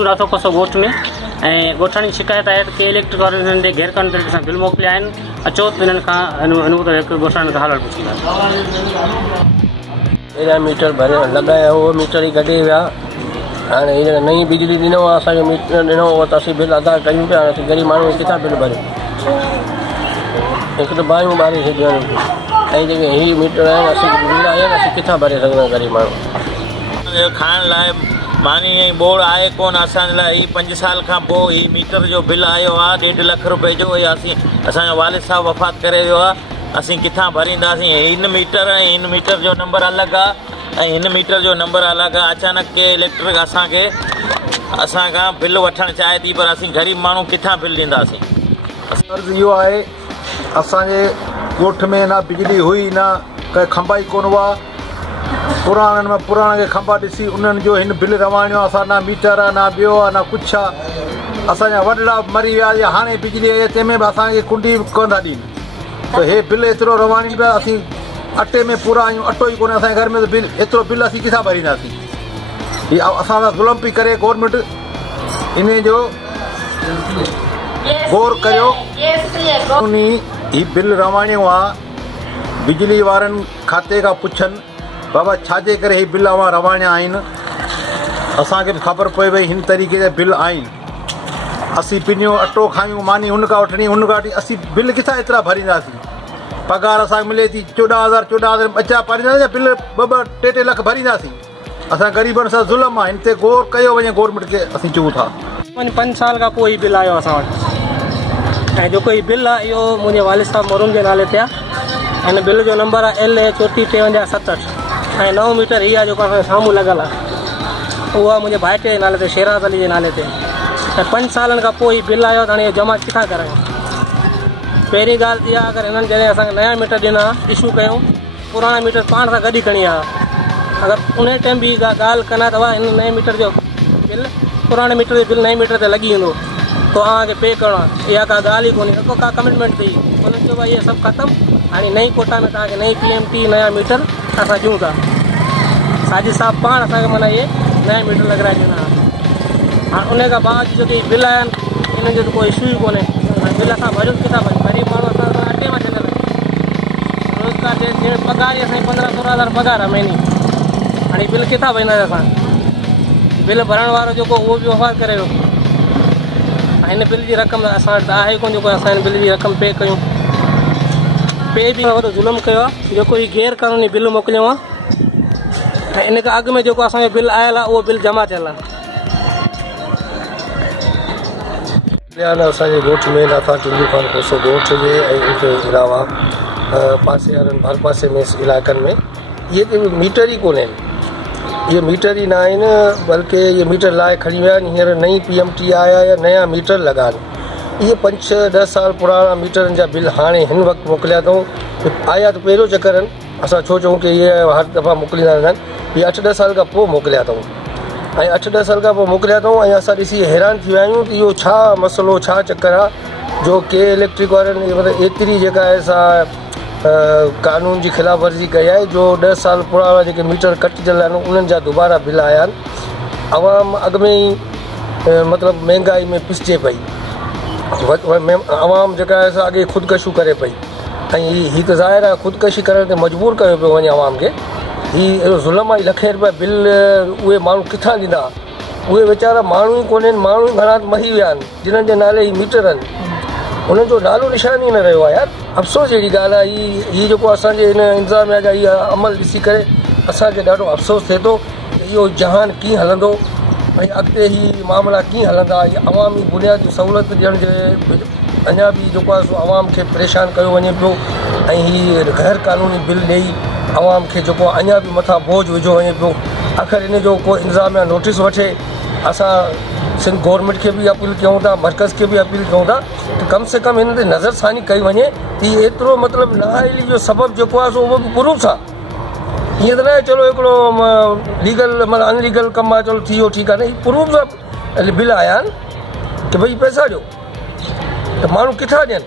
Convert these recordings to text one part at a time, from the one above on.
मज़दूर अथो कोसो ॻोठ में ऐं ॻोठनि जी शिकायत आहे त के इलेक्ट्रिक वारनि ॾे गैर क़ानूनी तरीक़े सां बिल मोकिलिया आहिनि। अचो हिननि खां हिकु ॻोठनि खां हाल पुछंदा। एॾा मीटर भरे लॻाया उहो मीटर ई कढी विया। हाणे हीअं नई बिजली ॾिनो आहे असांखे मीटर ॾिनो उहो त असीं बिल अदा कयूं पिया। असीं ग़रीब माण्हू किथां बिल भरियूं? हिकु त बाहियूं ॿारे छॾियूं आहिनि ऐं जेके हीअ मीटर आहिनि असीं बिल आया आहिनि असीं किथां भरे सघंदा आहियूं ग़रीब माण्हू? खाइण लाइ पाणी ऐं बोड़ आहे कोन असांजे लाइ। ही 5 साल खां पोइ ही मीटर जो बिल आयो आहे 1.5 लख रुपए जो। असांजो वालिद साहब वफ़ात करे वियो आहे। असीं किथां भरींदासीं? हिन मीटर जो नंबर अलॻि आहे ऐं हिन मीटर जो नंबर अलॻि आहे। अचानक के इलेक्ट्रिक असां खां बिल वठणु चाहे थी पर असीं ग़रीब माण्हू किथां बिल ॾींदासीं? अर्ज़ु इहो आहे असांजे ॻोठ में न बिजली हुई न कंहिं खंबा ई कोन हुआ। पुराणनि में पुराणा खे खंबा ॾिसी उन्हनि जो हिन बिल रवाणियो आहे। असां न मीटर आहे न ॿियो आहे न कुझु आहे। असांजा वॾड़ा मरी विया या हाणे बिजली आहे तंहिंमें बि असांखे कुंडी कोन था ॾियनि त हे बिल एतिरो रवानी पिया। असीं अटे में पूरा आहियूं, अटो ई कोन्हे असांजे घर में त बिल एतिरो बिल असीं किथां भरींदासीं? हीअ असां सां ज़ुल्म पई करे गवर्नमेंट इन जो गौर करियो। हीअ बिल रवाणियो आहे बिजली वारनि खाते खां पुछनि बाबा छाजे करे हीअ बिल अवां रवाणिया आहिनि। असांखे बि ख़बर पए भई हिन तरीक़े जा बिल आहिनि। असीं पिनियूं अटो खायूं मानी हुन खां वठणी हुन खां वठी असीं बिल किथां एतिरा भरींदासीं? पघार असांखे मिले थी 14,000 बचा भरींदासीं बिल 2-2 लख भरींदासीं। असां ग़रीबनि सां ज़ुल्म आहे। हिन ते गौर कयो वञे गवर्नमेंट खे असीं चऊं था। 5 साल खां पोइ बिल आयो असां वटि ऐं जेको हीउ बिल आहे इहो मुंहिंजे वालिद साहब मरून जे नाले ते आहे। हिन बिल जो नंबर आहे LA-5453 ऐं 9 मीटर हीअ आहे जेको असांजे साम्हूं लॻल आहे। उहा मुंहिंजे भाइटे जे नाले ते शेराज़ अली जे नाले ते ऐं 5 सालनि खां पोइ हीउ बिल आयो त हाणे इहो जमा किथां करायूं? पहिरीं ॻाल्हि इहा अगरि हिननि जॾहिं असांखे नया मीटर ॾिना इशू कयूं पुराणा मीटर पाण सां गॾु ई खणी आया। अगरि उन टाइम बि ॻाल्हि कंदा अथव हिन नए मीटर जो बिल पुराणे मीटर जो बिल नए मीटर ते लॻी वेंदो त तव्हांखे पे करिणो आहे। इहा का ॻाल्हि ई कोन्हे न को का कमिटमेंट अथई। उन्हनि चयो भई इहे सभु ख़तमु हाणे नई कोटा में तव्हांखे नई PMT नया मीटर असां ॾियूं था। साजिद साहब पाण असांखे माना इहे नया मीटर लॻाराए ॾिना। हाणे उन खां बाद जेके बिल आया आहिनि इन्हनि जो त कोई इशू ई कोन्हे। बिल असां भरियूं किथां भरियूं? ग़रीब माण्हू असां अटे मां छॾियल रोज़गार जे पघार ई असांजी 15-16 हज़ार पघार आहे महीने। हाणे बिल किथां भरींदासीं असां? बिल भरण वारो जेको उहो बि वफ़ात करे वियो। हिन बिल जी रक़म असां वटि आहे कोन जेको असां हिन बिल जी रक़म पे कयूं। पे बि वॾो ज़ुल्म कयो आहे जेको हीउ गैर क़ानूनी बिल मोकिलियो आहे ऐं इन खां अॻु में जेको असांजो बिल आयल आहे उहो बिल जमा थियल आहे। असांजे ॻोठ में नाथा टिंडू खान कोसो ॻोठ जे ऐं उनखे अलावा पासे वारनि भर पासे में इलाइक़नि में इहे के मीटर ई कोन आहिनि। इहे मीटर ई न आहिनि बल्कि इहे मीटर लाइ खणी विया आहिनि। हींअर नई PMT आया या नया मीटर लॻा आहिनि। इहे 5-6-10 साल पुराणा मीटरनि जा बिल हाणे हिन वक़्तु मोकिलिया अथऊं। आया त पहिरियों चकर आहिनि। असां छो चऊं की इहे हर दफ़ा मोकिलींदा रहंदा आहिनि। इहे 8-10 साल खां पोइ मोकिलिया अथऊं ऐं 8-10 साल खां पोइ मोकिलिया अथऊं ऐं असां ॾिसी हैरान थी विया आहियूं त इहो छा मसइलो छा चकर आहे जो के इलेक्ट्रिक वारनि मतिलबु एतिरी जेका आहे सा कानून जी ख़िलाफ़ वर्ज़ी कई आहे जो 10 साल पुराणा जेके मीटर कटिजल आहिनि उन्हनि जा दुबारा बिल आया आहिनि। आवाम अॻ में ई मतिलबु महांगाई में पिसजे पई। आवाम जेका आहे सा अॻे ख़ुदकशियूं करे पई ऐं हीअ त ज़ाहिर आहे ख़ुदकशी करण ते मजबूर कयो पियो वञे आवाम खे। हीअ अहिड़ो ज़ुल्म आहे। लखे रुपया बिल उहे माण्हू किथां ॾींदा? उहे वीचारा माण्हू ई कोन्हनि। माण्हू ई घणा मरी विया आहिनि जिन्हनि जे नाले ही मीटर आहिनि। उन्हनि जो नालो निशान ई न रहियो आहे यार। अफ़सोस जहिड़ी ॻाल्हि आहे। हीअ जेको असांजे हिन इंतिज़ामिया जा इहा अमल ॾिसी करे असांखे ॾाढो अफ़सोस थिए थो त इहो जहान कीअं हलंदो ऐं अॻिते ही मामला कीअं हलंदा। इहा अवामी बुनियादी सहूलियत ॾियण जे अञा बि जेको आहे सो आवाम खे परेशान कयो वञे पियो ऐं हीअ गैर क़ानूनी बिल ॾेई आवाम खे जेको अञा बि मथां बोझ विझो वञे पियो। आख़िर इन जो को इंतिज़ामिया नोटिस वठे। असां सिंध गवर्नमेंट खे बि अपील कयूं था मर्कज़ खे बि अपील कयूं था त कम से कम हिन ते नज़रसानी कई वञे त एतिरो मतिलबु नाअहली जो सबबु जेको आहे सो उहो बि प्रूफ आहे। ईअं त न आहे चलो हिकिड़ो लीगल मतिलबु अनलीगल कमु आहे चलो थी वियो ठीकु आहे न। हीअ प्रूफ सां बिल आया आहिनि की भई पैसा ॾियो त माण्हू किथां ॾियनि।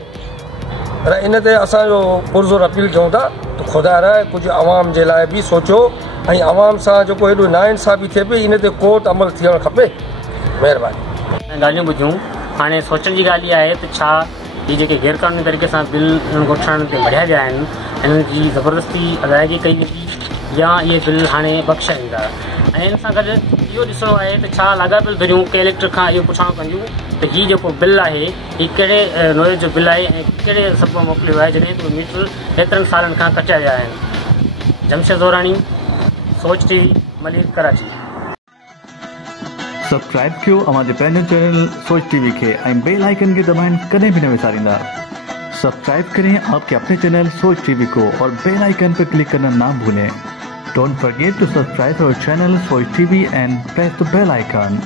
पर इन ते असांजो पुरज़ोर अपील कयूं था त ख़ुदा राय कुझु आवाम जे लाइ बि सोचो ऐं आवाम सां जेको हेॾो नाइंसाफ़ी थिए पई इन ते कोर्ट अमल थियणु खपे। महिरबानी। ॻाल्हियूं ॿुधियूं, हाणे सोचण जी ॻाल्हि इहा आहे त छा ही जेके गैर क़ानूनी तरीक़े सां बिल ॻोठाइण ते मढ़िया विया आहिनि, हिननि जी ज़बरदस्ती अदायगी कई वेंदी या इहे बिल हाणे बख़्शिया वेंदा। ऐं हिन सां गॾु इहो ॾिसणो आहे त छा लाॻापियल धुरियूं कलेक्टर खां इहो पुछणु कंदियूं त हीउ जेको बिल आहे हीउ कहिड़े नोए जो बिल आहे ऐं कहिड़े सबब मोकिलियो आहे, जॾहिं त मीटर हेतिरनि सालनि खां कटिया विया आहिनि। जमशेद ज़ोरानी, सोच टीवी, मलिक, कराची। सब्सक्राइब कयो अवांजे पंहिंजे चैनल सोच टीवी के ऐं बेल आइकन के दबाएं कदें भी न विसारींदा। सब्सक्राइब करें आपके अपने चैनल सोच टीवी को और बेल आइकन पर क्लिक करना ना भूलें। Don't forget to subscribe our channel Soch TV and press the bell icon.